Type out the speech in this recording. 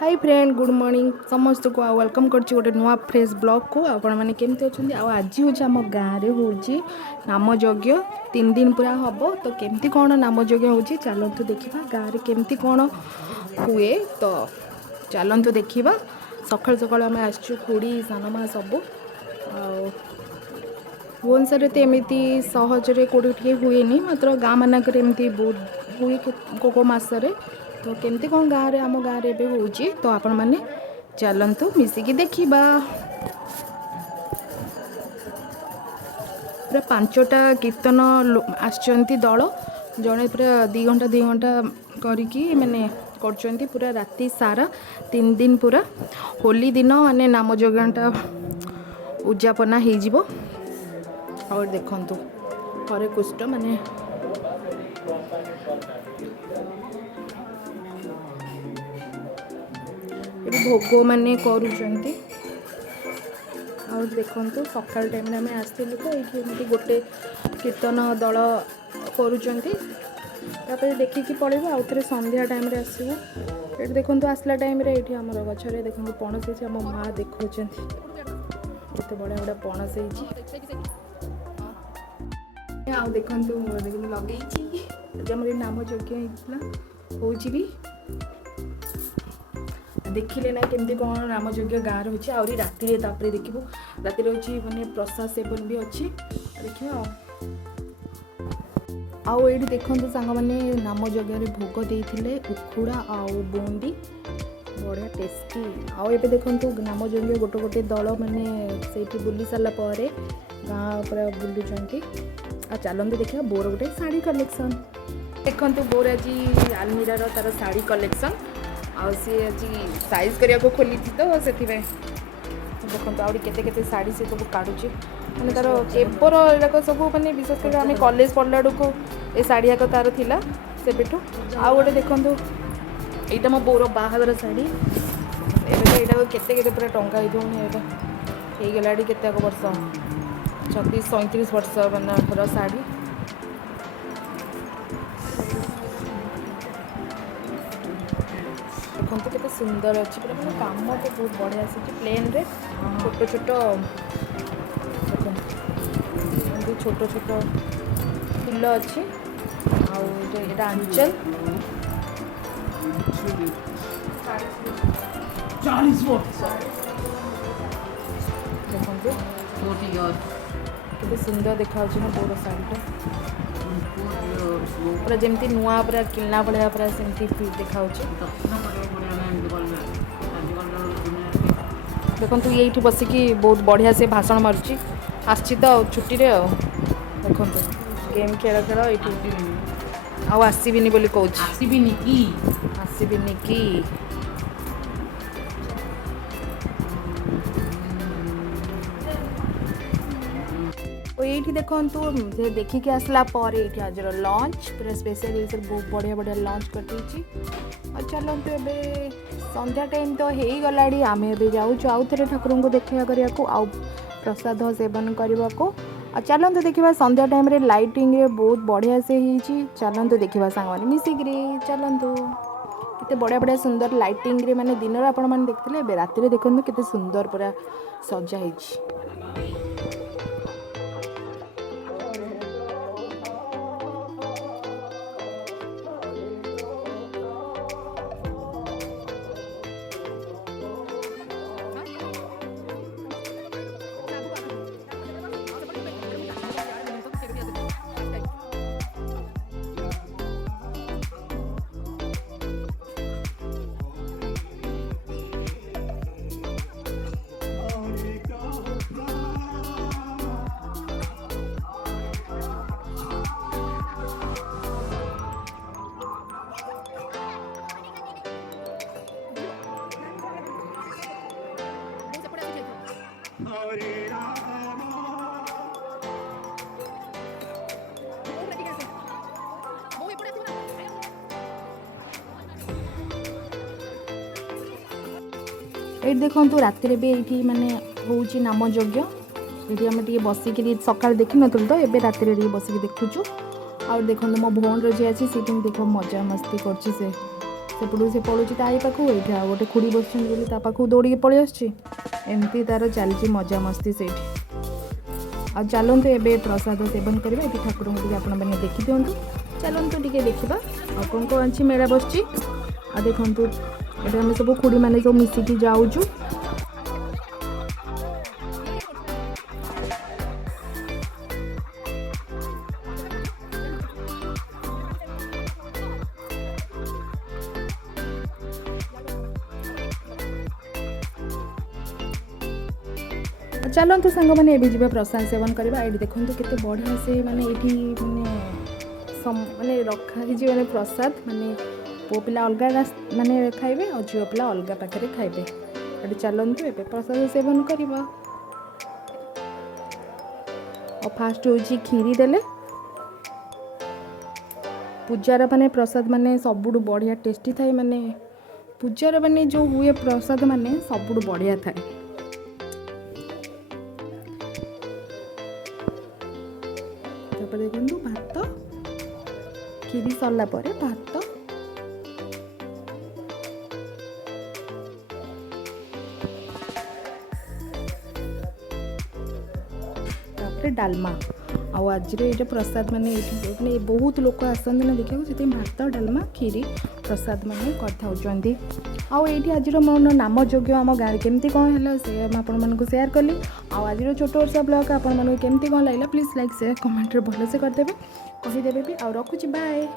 Hi friend good morning समस्त को welcome कर गोटे नुआ फ्रेश ब्लॉग को आपण मैंने केमती अच्छा आज हूँ आम गाँव में हूँ नाम यज्ञ 3 दिन पूरा हम तो केमती कौन नाम यज्ञ हो चलतु देखा गाँव में केमती कौन हुए तो चलतु देखा सका सका आम आुड़ी सानमा सबू भुवनेश्वर तो एमती सहजरे कौटे हुए मात्र गाँ मानक बहुत हुए को मसरे तो केमती कौन गाँव में आम गाँव में हो तो आपण मैंने चलतु मिसिकी देखा पूरा 5टा कीर्तन आसचंती दल जड़े पूरा 2 घंटा करिकी मैंने कर पूरा राति सारा 3 दिन पूरा होली दिन माने नाम यज्ञटा उद्यापना हो और देखंतु हरे कुष्ट माने भोग माने करूचंती और देखंतु सकाल टाइम रे आम आसलु तो ये गोटे कीर्तन दल करूचंती तापर देखिकी पड़ेबो आउ थे संध्या टाइम रे आसबो ये देखंतु आसला टाइम रे ये आमर गछरे देखंतु पणस है आम माँ देखौचंती केते बड़ा बड़ा पणस आउ देखंतु लगेइछि हमर नाम यज्ञ होइतला होउछि भी देखिले ना केमती कौन नाम यज्ञ गाँव होची आउरी राति रे तापरे देखिबो राति रे होची माने प्रसाद सेवन भी अच्छी देखिबो आउ एठी देखंतु सांग माने नाम यज्ञ रे भोग देइथिले उखुड़ा आउ बूंदी बढ़िया टेस्टी आउ एबे देखंतु नाम यज्ञ गोटे गोटे दल माने सेठी बुली साला परे गाँ पूरा बुलुचंती आ चलंतु देखिबा बोर गोटे साड़ी कलेक्शन देखंतु बोर आज आलमीरा रो तार साड़ी कलेक्शन आ सी आज साइज करिया को खोली थी तो से देखो आउरी केते केते साड़ी से सब काढुची माने तार केपर एराक सब माने विशेष कर आम कॉलेज पढ़ला को ए साड़ी याक तार थिला से बेठू आ गोटे देखंतु एटा मो बोर बाहागर साड़ी एबे एटा केते केते पूरा टंका होइथोनी एटा हे गलाडी केते को वर्ष 36-37 वर्ष माने पूरा साड़ी देखते केते सुंदर अच्छी पूरा मैंने काम तो बहुत बढ़िया आसी प्लेन रे छोट छोट छोट छोट फूल अच्छी आंचल 40 देखो केते सुंदर देखा ना बोर साड़ीटा पूरा जमती नुआ पूरा किलना भाया पूरा सेमती देखा देखो ये बसिकी बहुत बढ़िया से भाषण मारुची आसी तो छुट्टी रे देखो गेम खेल खेल ये आसबिनी बोली कहूँ आसबिनी कि ये देखु देखिकी आसला ये आज लंच पूरा स्पेशल बहुत बढ़िया बढ़िया लंच करती चलते एबे संध्या टाइम तो हो गला आम ए जाऊँ आउ थे ठाकुर को देखा करने को आउ प्रसाद सेवन करने को चलते देखा संध्या टाइम रे लाइटिंग रे बहुत बढ़िया से ही चलते देखा सांग मिसिकी चलतु केते बढ़िया बढ़िया सुंदर लाइटिंग रे माने दिन आपण मैंने देखते राति देखते केते सुंदर पूरा सजा है। ये देखो राति भी ये माने हूँ नाम यज्ञ ये आम टे बसिक सका देखी नु तो ये राति बसिक देखुचु आ देखो मो भौण जी अच्छी सी देख मजा मस्ती कर सेपटू से पड़ू आई पाखु ये आ गोटे खुड़ी बस पाखु दौड़ी पलि आमती तार चलती मजा मस्ती से आ चलतु ए प्रसाद सेवन करवा ये ठाकुर को आपण मैंने देखी दिंतु चलतु टे देखा आ कौन कौन अच्छी मेला बस देखु ये आम सब खुड़ी मैंने सब मिसिकी जाऊँ चलतु सांग मैंने ये जी प्रसाद सेवन करवा ये देखो केते बढ़िया से माने ये माने रखाई माने प्रसाद माने पु पिला अलग माने खाइबे और झील पिला अलग पाखे खाइबे ये चलतु ए प्रसाद सेवन करवा और फास्ट हूँ खीरी देले पूजार माने प्रसाद माने सबुठ बढ़िया टेस्टी थाए माने पूजार माने जो हुए प्रसाद माने सबुठ बढ़िया थाए देखु भात खीरी सरला भात डालमा आज प्रसाद माने बहुत लोक आसते ना देखा से भात डालमा खीरी प्रसाद माने कर आईटी आज मोर नाम योग्य आम गाँव केमती कौन है से आपण शेयर कली आज छोट वर्षा ब्लॉग आपण केमती कौन लगे प्लीज लाइक शेयर कमेंट भल से करदे कहीदेवे भी आ रखुची बाय।